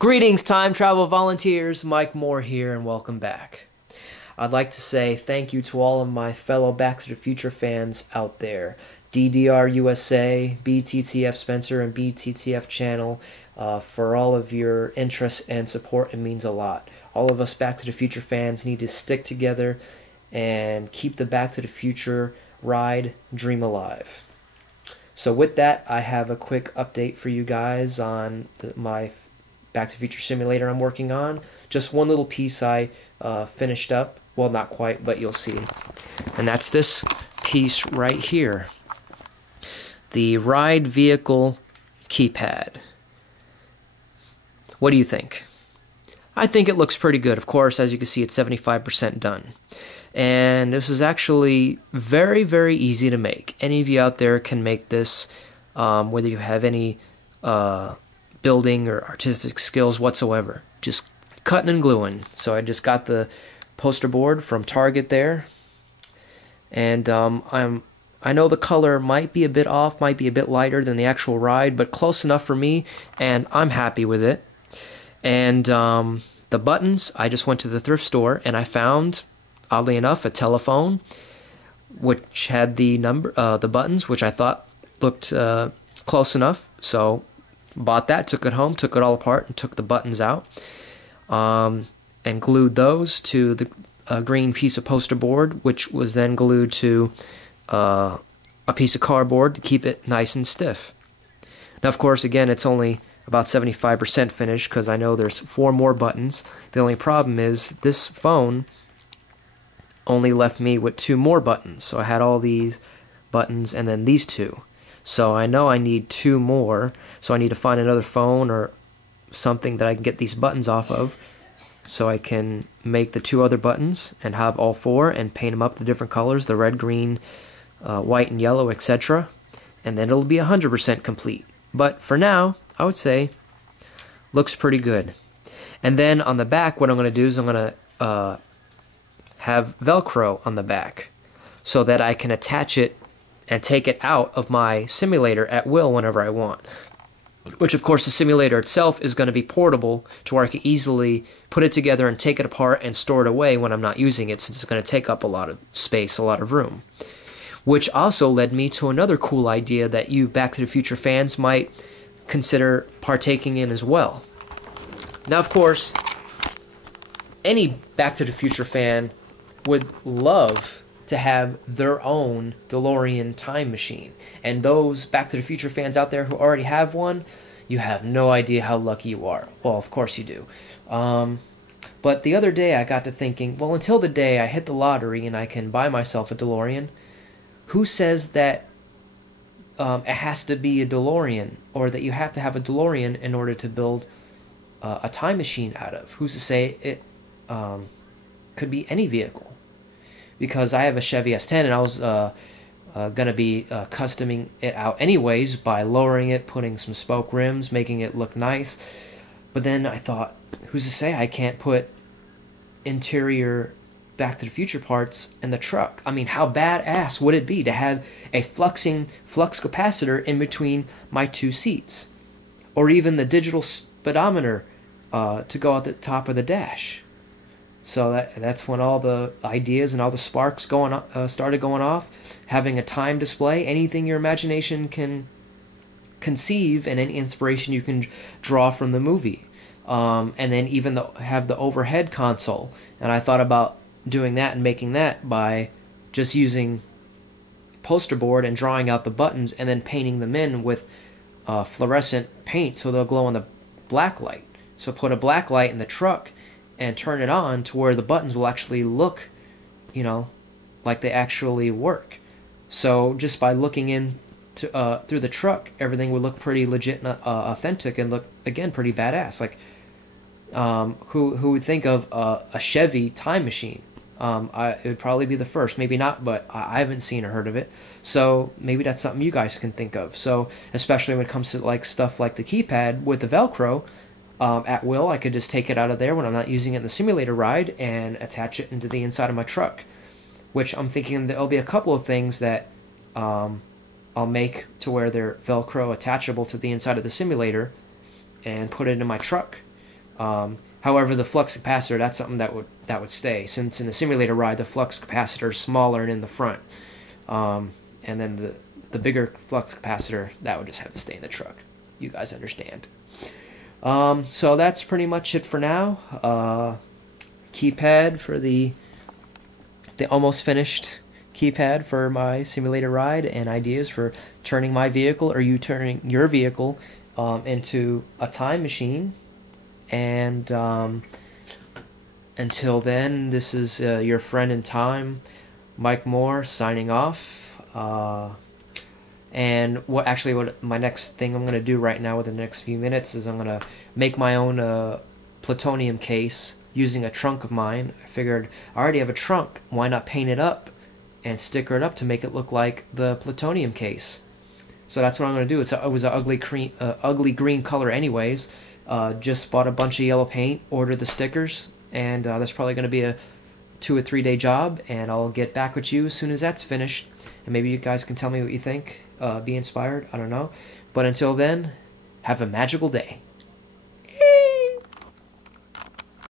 Greetings, time travel volunteers. Mike Moore here, and welcome back. I'd like to say thank you to all of my fellow Back to the Future fans out there. DDR USA, BTTF Spencer, and BTTF Channel, for all of your interest and support. It means a lot. All of us Back to the Future fans need to stick together and keep the Back to the Future ride dream alive. So with that, I have a quick update for you guys on my Back to the Future simulator I'm working on. Just one little piece I finished up. Well, not quite, but you'll see. And that's this piece right here. The ride vehicle keypad. What do you think? I think it looks pretty good. Of course, as you can see, it's 75% done. And this is actually very, very easy to make. Any of you out there can make this, whether you have any building or artistic skills whatsoever. Just cutting and gluing. So I just got the poster board from Target there, and I know the color might be a bit off, might be a bit lighter than the actual ride, but close enough for me, and I'm happy with it. And the buttons, I just went to the thrift store and I found, oddly enough, a telephone which had the buttons, which I thought looked close enough. So bought that, took it home, took it all apart, and took the buttons out, and glued those to the green piece of poster board, which was then glued to a piece of cardboard to keep it nice and stiff. Now, of course, again, it's only about 75% finished because I know there's 4 more buttons. The only problem is this phone only left me with 2 more buttons. So I had all these buttons and then these 2. So I know I need 2 more. So I need to find another phone or something that I can get these buttons off of, so I can make the 2 other buttons and have all 4 and paint them up the different colors, the red, green, white, and yellow, etc. And then it'll be 100% complete. But for now, I would say looks pretty good. And then on the back, what I'm going to do is I'm going to have Velcro on the back so that I can attach it and take it out of my simulator at will whenever I want. Which, of course, the simulator itself is going to be portable to where I can easily put it together and take it apart and store it away when I'm not using it, since it's going to take up a lot of space, a lot of room. Which also led me to another cool idea that you Back to the Future fans might consider partaking in as well. Now, of course, any Back to the Future fan would love to have their own DeLorean time machine. And those Back to the Future fans out there who already have one, you have no idea how lucky you are. Well, of course you do. But the other day I got to thinking, well, until the day I hit the lottery and I can buy myself a DeLorean, who says that it has to be a DeLorean, or that you have to have a DeLorean in order to build a time machine out of? Who's to say it could be any vehicle? Because I have a Chevy S10 and I was going to be customing it out anyways by lowering it, putting some spoke rims, making it look nice. But then I thought, who's to say I can't put interior Back to the Future parts in the truck? I mean, how badass would it be to have a flux capacitor in between my 2 seats? Or even the digital speedometer to go at the top of the dash. So that's when all the ideas and all the sparks started going off. Having a time display, anything your imagination can conceive, and any inspiration you can draw from the movie. And then even have the overhead console. And I thought about doing that and making that by just using poster board and drawing out the buttons and then painting them in with fluorescent paint so they'll glow in the black light. So put a black light in the truck and turn it on to where the buttons will actually look, like they actually work. So just by looking in through the truck, everything would look pretty legit and authentic, and look, again, pretty badass. Like, who would think of a Chevy time machine? It would probably be the first, maybe not, but I haven't seen or heard of it. So maybe that's something you guys can think of. So especially when it comes to like stuff like the keypad with the Velcro, at will, I could just take it out of there when I'm not using it in the simulator ride and attach it into the inside of my truck. Which I'm thinking there'll be a couple of things that I'll make to where they're Velcro attachable to the inside of the simulator and put it in my truck. However, the flux capacitor, that's something that would stay, since in the simulator ride the flux capacitor is smaller and in the front, and then the bigger flux capacitor, that would just have to stay in the truck. You guys understand. So that's pretty much it for now. Keypad for the almost finished keypad for my simulator ride, and ideas for turning my vehicle, or you turning your vehicle, into a time machine. And until then, this is your friend in time, Mike Moore, signing off. And what my next thing I'm going to do right now within the next few minutes is I'm going to make my own plutonium case using a trunk of mine. I figured I already have a trunk, why not paint it up and sticker it up to make it look like the plutonium case. So that's what I'm going to do. It was an ugly green color anyways. Just bought a bunch of yellow paint, ordered the stickers, and that's probably going to be a 2 or 3 day job, and I'll get back with you as soon as that's finished, and maybe you guys can tell me what you think, be inspired, I don't know. But until then, have a magical day.